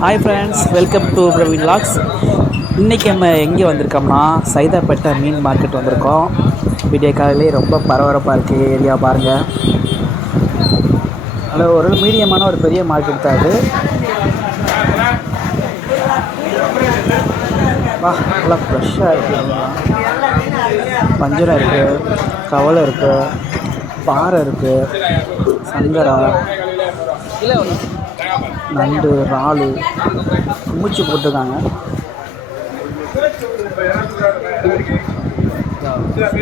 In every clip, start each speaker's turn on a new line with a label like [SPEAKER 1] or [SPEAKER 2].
[SPEAKER 1] Hi friends welcome to Praveen logs இன்றைக்கி நம்ம எங்கே வந்திருக்கோம்னா சைதாப்பேட்டை மீன் மார்க்கெட் வந்திருக்கோம். விடிய காலையிலே ரொம்ப பரபரப்பாக இருக்குது ஏரியா பாருங்கள் அதில் ஒரு மீடியமான ஒரு பெரிய மார்க்கெட் தான் அது. வா நல்லா ஃப்ரெஷ்ஷாக இருக்குது பஞ்சரம் இருக்குது கவலை இருக்குது பாறை இருக்குது சங்கரா. நண்டு இறாலு மூச்சு போட்டிருக்காங்க.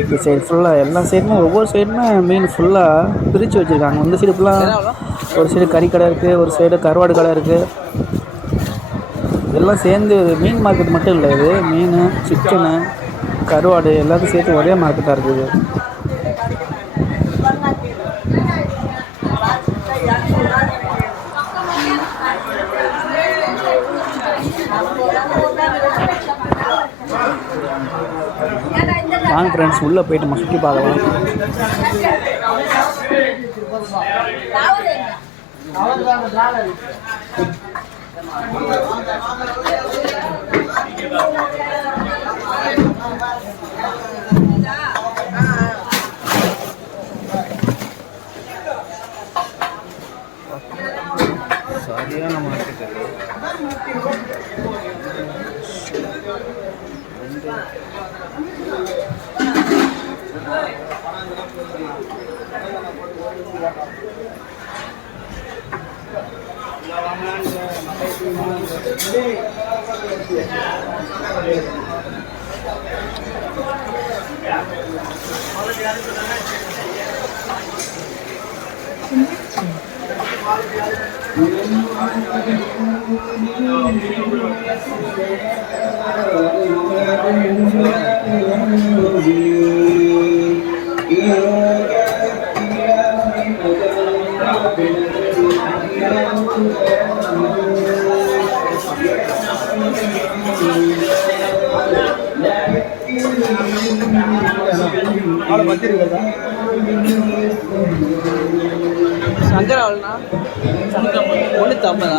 [SPEAKER 1] இந்த சைடு ஃபுல்லாக எல்லா சைடுமே ஒவ்வொரு சைடுமே மீன் ஃபுல்லாக பிரித்து வச்சுருக்காங்க. இந்த சைடு ஃபுல்லாக ஒரு சைடு கறி கடை இருக்குது ஒரு சைடு கருவாடு கடை இருக்குது எல்லாம் சேர்ந்து மீன் மார்க்கெட் மட்டும் இல்லை இது. மீன் சிக்கனு கருவாடு எல்லாத்தையும் சேர்த்து ஒரே மார்க்கெட்டாக இருக்குது. வாங்க ஃப்ரெண்ட்ஸ் உள்ளே போயிட்டு நம்ம சுற்றி பார்க்கலாம். சரியான மார்க்கெட் 음. சங்கரா ஒன்று முந்நூற்றி ஐம்பதா.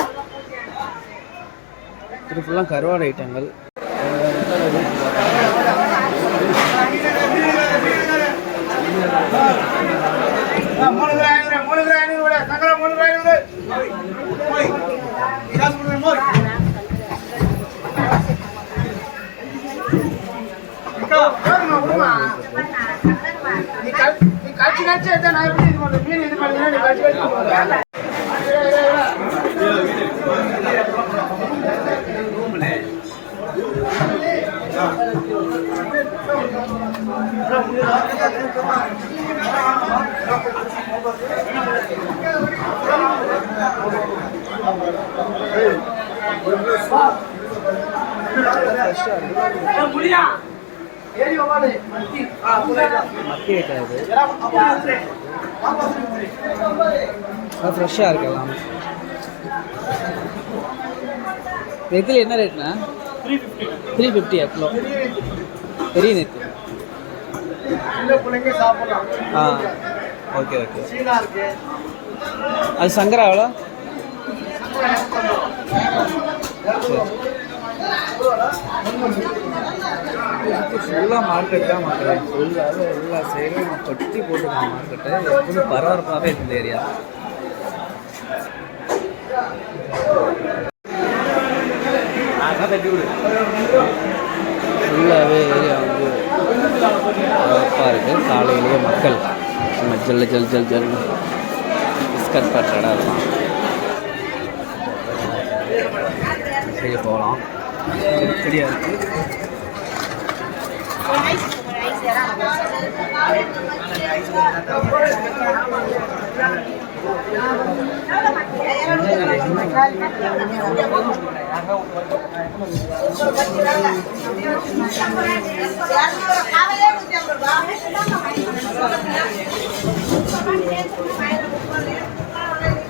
[SPEAKER 1] இது ஃபுல்லாக கருவாடு ஐட்டங்கள்.
[SPEAKER 2] நீ கட்சி கட்சி நான் எப்படி இது பண்ணுவேன்? மீன் இது பண்ணுறேன் நீ கட்சி கட்சி மத்தி
[SPEAKER 1] கிடையாது ஃப்ரெஷ்ஷாக இருக்கு எல்லாமே. நெத்தில் என்ன ரேட்னா த்ரீ ஃபிஃப்டியா கிலோ. பெரிய நெத்து ஆ ஓகே ஓகே. அது சங்கரா எவ்வளோ? ஃபுல்லாக மார்க்கெட் தான் மக்கள். ஃபுல்லாகவே எல்லா சைடும் கொட்டி போட்டுருக்காங்க மார்க்கெட்டு எப்போதும் பரபரப்பாகவே இருக்குது இந்த ஏரியா பரபரப்பாக இருக்குது காலையிலேயே மக்கள் நம்ம ஜல் ஜல் ஜல் ஜல் பிஸ்கட் பண்ணுற இடம் இருக்கலாம் சரி போகலாம். இப்படியாக இருக்குது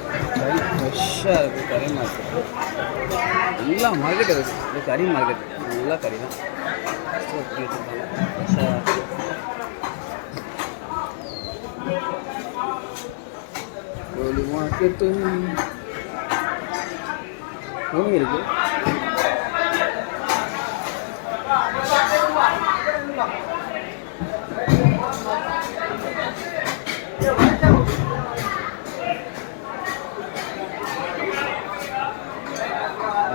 [SPEAKER 1] ஃப்ரெஷ்ஷாக இருக்குது கறி மார்க்கெட் எல்லா மார்க்கெட் இருக்குது இது கறி மார்க்கெட் நல்லா கறி தான். ஃப்ரெஷ்ஷாக கோழி மார்க்கெட்டு மூணு இருக்குது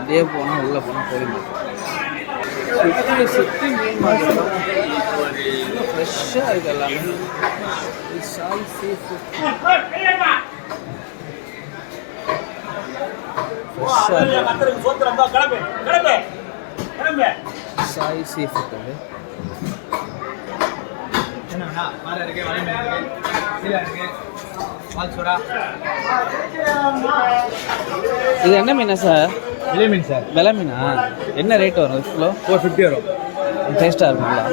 [SPEAKER 1] அப்படியே போனால் உள்ளே போனால் கோயில் சுற்றி சுற்றி மீன் மார்க்கெட் ஃப்ரெஷ்ஷாக இருக்குது எல்லாமே. Sai sea food Sai sea food அது. இது என்ன மீனா சார்?
[SPEAKER 3] விலை மீன் சார்.
[SPEAKER 1] விலை மீனா என்ன ரேட் வரும் கிலோ
[SPEAKER 3] ஃபோர் ஃபிஃப்டி வரும்.
[SPEAKER 1] டேஸ்ட்டாக இருக்குங்களா?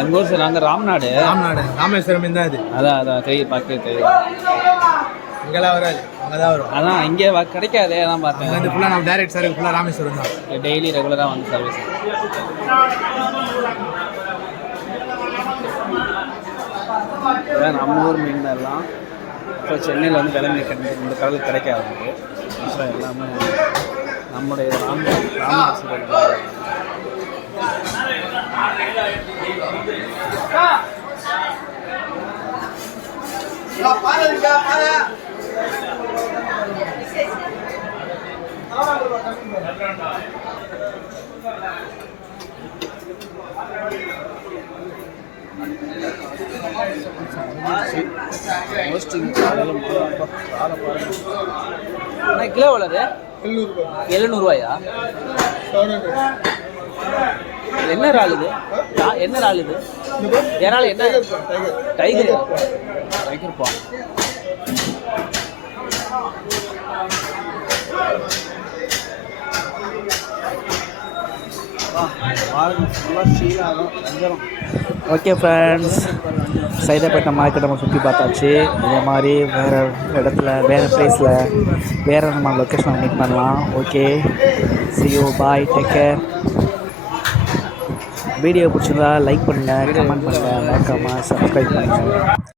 [SPEAKER 1] எங்கள் ஊர் சைடு நாங்கள் ராம்நாடு.
[SPEAKER 3] ராம்நாடு. ராமேஸ்வரம் தான் இது.
[SPEAKER 1] அதான் அதான் தெரியும் பார்க்க தெரியும்
[SPEAKER 3] இங்கெல்லாம் வராது. அங்கே தான் வரும்.
[SPEAKER 1] அதான் இங்கே கிடைக்காதே அதான் பார்த்தேன்.
[SPEAKER 3] வந்து ஃபுல்லாக நம்ம டேரக்ட் சார் ஃபுல்லாக ராமேஸ்வரம் தான்.
[SPEAKER 1] டெய்லி ரெகுலராக வந்து சர்வீஸ் நம்ம ஊர் மீன் எல்லாம். இப்போ சென்னையில் வந்து விலை மீன் கிடை- இந்த கடலுக்கு கிடைக்காது நமக்கு ஆக்சுவலாக எல்லாமே நம்முடைய ராம ராமேஸ்வரம் அண்ணா கிலோ எவ்வளவு? எழுநூறுவாயா? என்ன இறால் இது? என்ன இறால் இது? இறால் என்ன? டைகர். டைகர் பா ஓகே ஃப்ரெண்ட்ஸ் சைதாப்பேட்டை மார்க்கெட் நம்ம சுற்றி பார்த்தாச்சு. இதே மாதிரி வேறு இடத்துல வேறு ப்ளேஸில் வேறு நம்ம லொக்கேஷன் மீட் பண்ணலாம். Okay see bye take care video பிடிச்சிருந்தா லைக் பண்ணுங்கள் கமெண்ட் பண்ணுங்கள் மறக்காமல் சப்ஸ்கிரைப் பண்ணுங்கள்